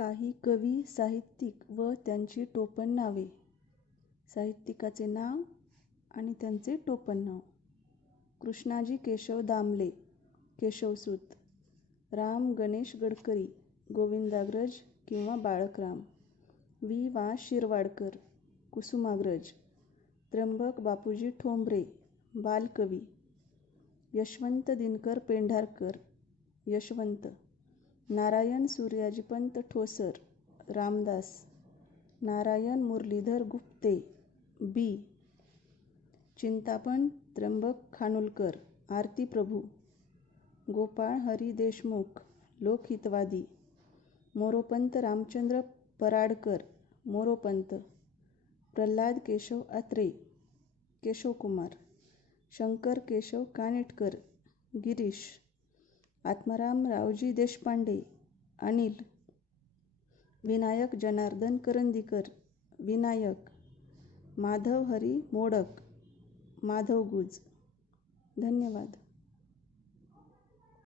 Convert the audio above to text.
काही कवी, साहित्यिक व त्यांची टोपण नावे. साहित्यिकाचे नाव आणि त्यांचे टोपण नाव. कृष्णाजी केशव दामले, केशवसूत. राम गणेश गडकरी, गोविंदाग्रज किंवा बाळकराम. वि. वा. शिरवाडकर, कुसुमाग्रज. त्र्यंबक बापूजी ठोंबरे, बालकवी. यशवंत दिनकर पेंढारकर, यशवंत. नारायण सूर्याजीपंत ठोसर, रामदास. नारायण मुरलीधर गुप्ते, बी. चिंतामण त्र्यंबक खानोलकर, आरती प्रभू. गोपाळ हरी देशमुख, लोकहितवादी. मोरोपंत रामचंद्र पराडकर, मोरोपंत. प्रल्हाद केशव अत्रे, केशवकुमार. शंकर केशव कानेटकर, गिरीश. आत्माराम रावजी देशपांडे, अनिल. विनायक जनार्दन करंदीकर, विनायक. माधव हरी मोडक, माधव गुज. धन्यवाद.